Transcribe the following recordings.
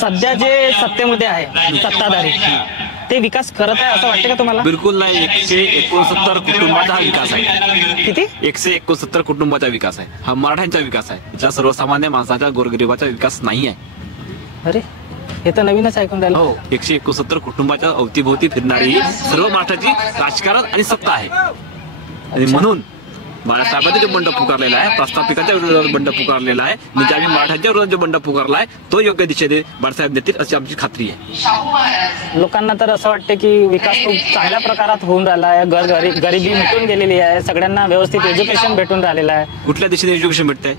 सध्या जे सत्तेमध्ये आहे सत्ताधारी ते विकास करत आहे असं वाटतं का तुम्हाला? बिलकुल नाही. 169 कुटुंबाचा हा विकास आहे. किती? 169 कुटुंबाचा विकास आहे. हा मराठ्यांचा विकास आहे. ज्या सर्वसामान्य माणसाच्या गोरगरिबाचा विकास नाही आहे. अरे हे तर नवीनच ऐकून राहिलं. हो, 169 कुटुंबाच्या अवतीभोवती फिरणारी सर्व महाराष्ट्राची राजकारण आणि सत्ता आहे. आणि म्हणून बाळासाहेबांनी जो बंड पुकारलेला आहे, प्रस्थापिकांच्या विरोधात बंड पुकारलेला आहे, निजामी मराठ्यांच्या विरोधात जो बंड पुकारला आहे, तो योग्य दिशेने बाळासाहेब देतील अशी आमची खात्री आहे. लोकांना तर असं वाटतं की विकास खूप चांगल्या प्रकारात होऊन राहिला आहे. गरिबी मिटून गेलेली आहे. सगळ्यांना व्यवस्थित एज्युकेशन भेटून राहिलेलं आहे. कुठल्या दिशेने एज्युकेशन भेटतंय?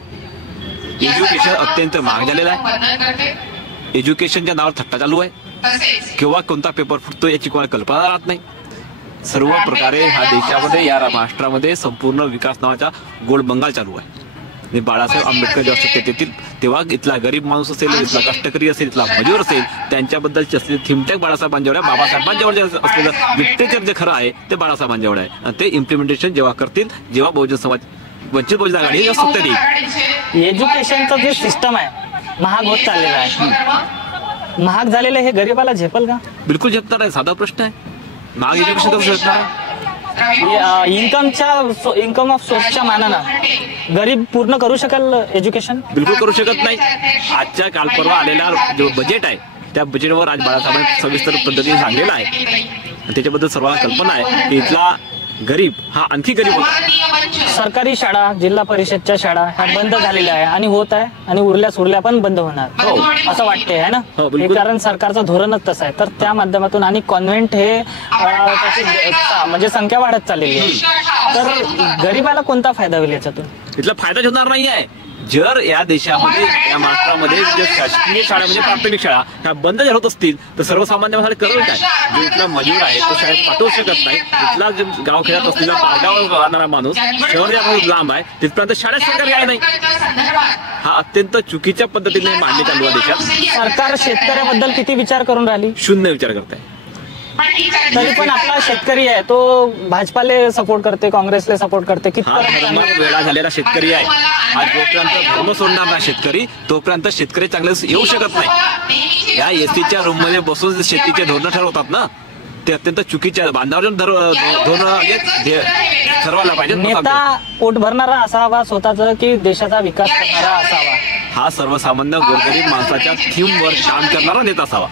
एज्युकेशन अत्यंत महाग झालेलं आहे. एज्युकेशनच्या नावावर थट्टा चालू आहे. किंवा कोणता पेपर फुटतो याची कोणाला कल्पना राहत नाही. सर्व प्रकारे हा देशामध्ये, या महाराष्ट्रामध्ये संपूर्ण विकास नावाचा गोड बंगाल चालू आहे. आणि बाळासाहेब आंबेडकर जेव्हा सत्तेत येतील तेव्हा इथला गरीब माणूस असेल, इथला कष्टकरी असेल, इथला मजूर असेल, त्यांच्याबद्दलची असलेली थिमटॅक बाळासाहेबांजवळ आहे. बाबासाहेबांजवळ जे असलेलं लिटरेचर जे खरं आहे ते बाळासाहेबांजवळ आहे. आणि ते इम्प्लिमेंटेशन जेव्हा करतील, जेव्हा बहुजन समाज, वंचित बहुजन आघाडी सत्तेत येईल. एज्युकेशनचं जे सिस्टम आहे महाग होत चाललेलं आहे. महाग झालेलं हे गरीबाला झेपल का? बिलकुल झेपणार आहे. साधा प्रश्न आहे. महाग एज्युकेशन कसं झेपणार आहे? इन्कम ऑफ सोर्सच्या मानानं गरीब पूर्ण करू शकेल एज्युकेशन? बिलकुल करू शकत नाही. आजच्या काल परवा आलेला जो बजेट आहे त्या बजेटवर आज बाळासाहेबांनी सविस्तर पद्धतीने सांगलेलं आहे. त्याच्याबद्दल सर्वांना कल्पना आहे की इथला गरीब हा आणखी गरीब होता. सरकारी शाळा, जिल्हा परिषदच्या शाळा ह्या बंद झालेल्या आहे आणि होत आहे आणि उरल्या पण बंद होणार असं वाटते आहे ना. हे कारण सरकारचं धोरणच तसं आहे. तर त्या माध्यमातून आणि कॉन्व्हेंट हे त्याची म्हणजे संख्या वाढत चाललेली आहे. तर गरीबाला कोणता फायदा होईल याच्यातून? इथला फायदाच होणार नाही आहे. जर या देशामध्ये, या महाराष्ट्रामध्ये जे शासकीय शाळा म्हणजे प्राथमिक शाळा ह्या बंद जर होत असतील तर सर्वसामान्य माणसाला करेल काय? जो इथला मजूर आहे तो शाळेत पाठवू शकत नाही. इथला जो गावखेड्यात असलेला पारगावर राहणारा माणूस शहर ज्या लांब आहे तिथपर्यंत शाळेत सरकार यायला नाही. हा अत्यंत चुकीच्या पद्धतीने मांडणी चालू आहे देशात. सरकार शेतकऱ्याबद्दल किती विचार करून राहिली? शून्य विचार करत आहे. तरी पण आपला शेतकरी आहे तो भाजपाले सपोर्ट करते, काँग्रेसला सपोर्ट करते. किती वेळा झालेला शेतकरी आहे. हा जोपर्यंत धर्म सोडणार नाही शेतकरी तोपर्यंत शेतकरी चांगले येऊ शकत नाही. या एसटीच्या रूम मध्ये बसून शेतीचे धोरण ठरवतात ना, ते अत्यंत चुकीचे बांधावर धोरण ठरवायला पाहिजे. नेता पोट भरणारा असावा स्वतःच की देशाचा विकास करणारा असावा? हा सर्वसामान्य गोरगरीब माणसाच्या थीमवर काम करणारा नेता असावा.